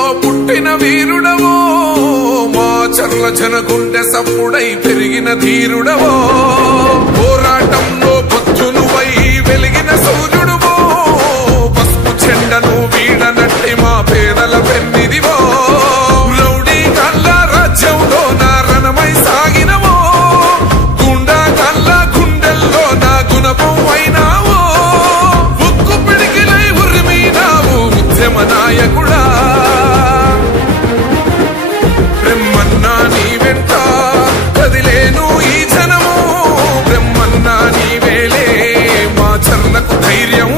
వంశంలో పుట్టిన వీరుడవో మా చర్ల జనగుండె సప్పుడై పెరిగిన ధీరుడవో పోరాటంలో పొద్దునువై వెలిగిన సూర్యుడువో పసుపు చెండను వీడనట్టి మా పేదల పెన్నిదివో రౌడీ కళ్ళ రాజ్యంలో నా రణమై సాగినవో గుండా కళ్ళ గుండెల్లో నా గుణపం అయినావో ఉక్కు పిడికిలై ఉరిమినావు ఉద్యమ నాయకుడా బ్రహ్మన్నా నీ వెంట కదిలేను ఈ జనము బ్రహ్మన్నా నీవేలే మా చర్లకు ధైర్యం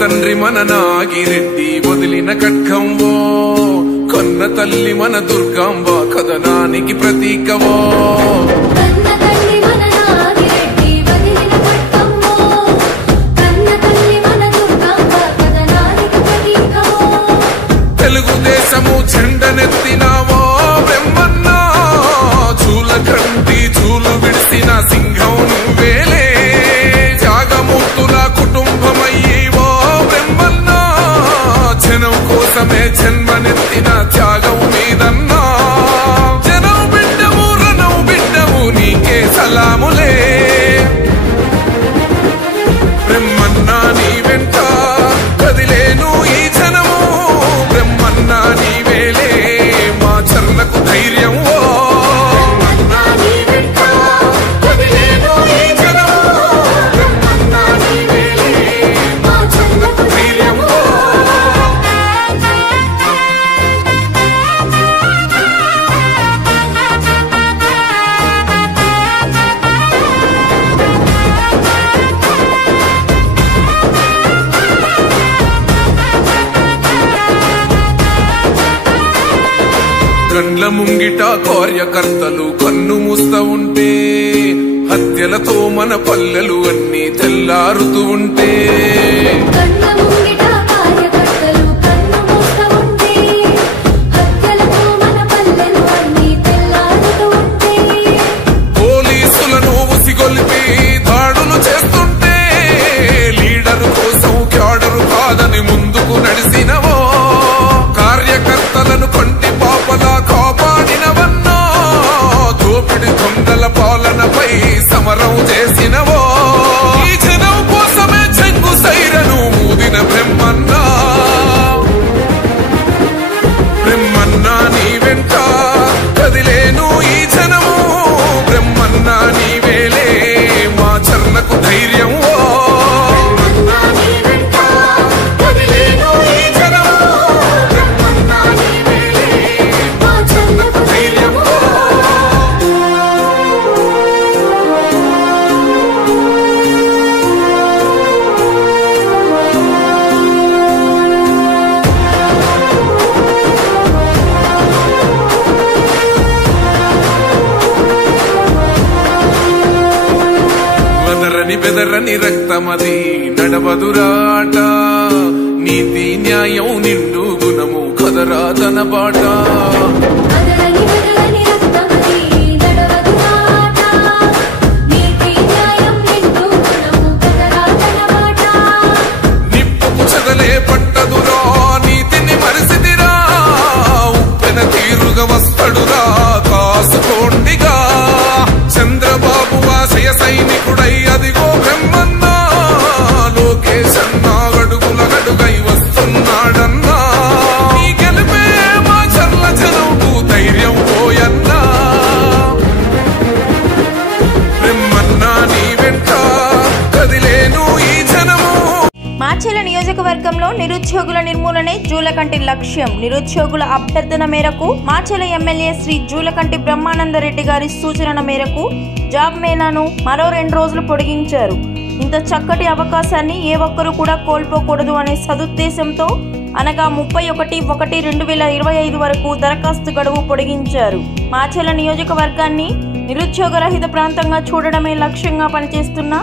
తండ్రి మన నాగిరెడ్డి వదిలిన ఖడ్గంవో కన్న తల్లి మన దుర్గాంబ కథనానికి ప్రతీకవో తెలుగుదేశము జెండనెత్తినావో బ్రహ్మన్నా చూలకంటి చూలు విడిసిన సింహం నువ్వేలే త్యాగమూర్తుల కుటుంబమయ్యి జనం కోసమే జన్మనెత్తిన త్యాగం మీదన్నా జనం బిడ్డము రణం బిడ్డము నీకే సలాములే బ్రహ్మన్నా నీ వెంట కదిలేను ఈ జనము బ్రహ్మన్నా నీవేలే మా చర్లకు ధైర్యం గండ్ల ముంగిట కార్యకర్తలు కన్ను మూస్తా ఉంటే హత్యలతో మన పల్లెలు అన్ని తెల్లారుతూ ఉంటే పోలీసులను ఉసిగొల్పి దాడులు చేస్తుంటే లీడరు కోసం క్యాడరు కాదని ముందుకు నడిసినవో కార్యకర్తలను కొంటి పాపలా కాపాడినవన్నా దోపిడి దొంగల పాలనపై సమరం చేసినవో ఈ జనం కోసమే చెంగు సైరను ఊదిన బ్రహ్మన్నా బ్రహ్మన్నా నీ వెంట కదిలేను ఈ జనము బ్రహ్మన్నా నీవేలే మా చర్లకు ధైర్యం బెదరని రక్తమది నడవదురాట నీతి న్యాయం నిండు గుణము కదరా తన బాట నిప్పుకు చదలే పట్టదురా నీతిని మరిసిదిరా ఉప్పెన తీరుగా వస్తడురా కాసుకోండిగా చంద్రబాబు వాసయ సైనికుడై అదిగో బ్రహ్మన్నా లోకేశ్ అన్నా గడుగుల గడుగై వస్తున్నాడన్నా నీ గెలిపే మా చర్ల జనంకు ధైర్యం పోయన్నా బ్రహ్మన్నా నీ వెంట కదిలేను ఈ జనము. మాచెల నియోజకవర్గంలో నిరుద్యోగుల నిర్మూలనే జూలకంటి లక్ష్యం. నిరుద్యోగుల అభ్యర్థన మేరకు మాచల ఎమ్మెల్యే శ్రీ జూలకంటి బ్రహ్మానందరెడ్డి గారి సూచన మేరకు జాబ్ మేళాను మరో 2 రోజులు పొడిగించారు. ఇంత చక్కటి అవకాశాన్ని ఏ ఒక్కరూ కూడా కోల్పోకూడదు అనే సదుద్దేశంతో అనగా 31/1/2025 వరకు దరఖాస్తు గడువు పొడిగించారు. మాచల నియోజకవర్గాన్ని నిరుద్యోగ రహిత ప్రాంతంగా చూడడమే లక్ష్యంగా పనిచేస్తున్న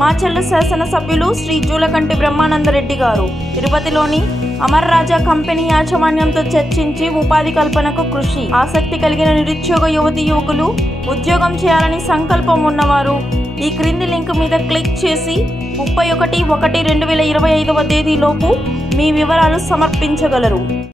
మాచల్ల శాసనసభ్యులు శ్రీ జూలకంటి బ్రహ్మానందరెడ్డి గారు తిరుపతిలోని అమర్ రాజా కంపెనీ యాజమాన్యంతో చర్చించి ఉపాధి కల్పనకు కృషి. ఆసక్తి కలిగిన నిరుద్యోగ యువతీ యువకులు ఉద్యోగం చేయాలని సంకల్పం ఉన్నవారు ఈ క్రింది లింక్ మీద క్లిక్ చేసి 31/1/2025 తేదీలోపు మీ వివరాలు సమర్పించగలరు.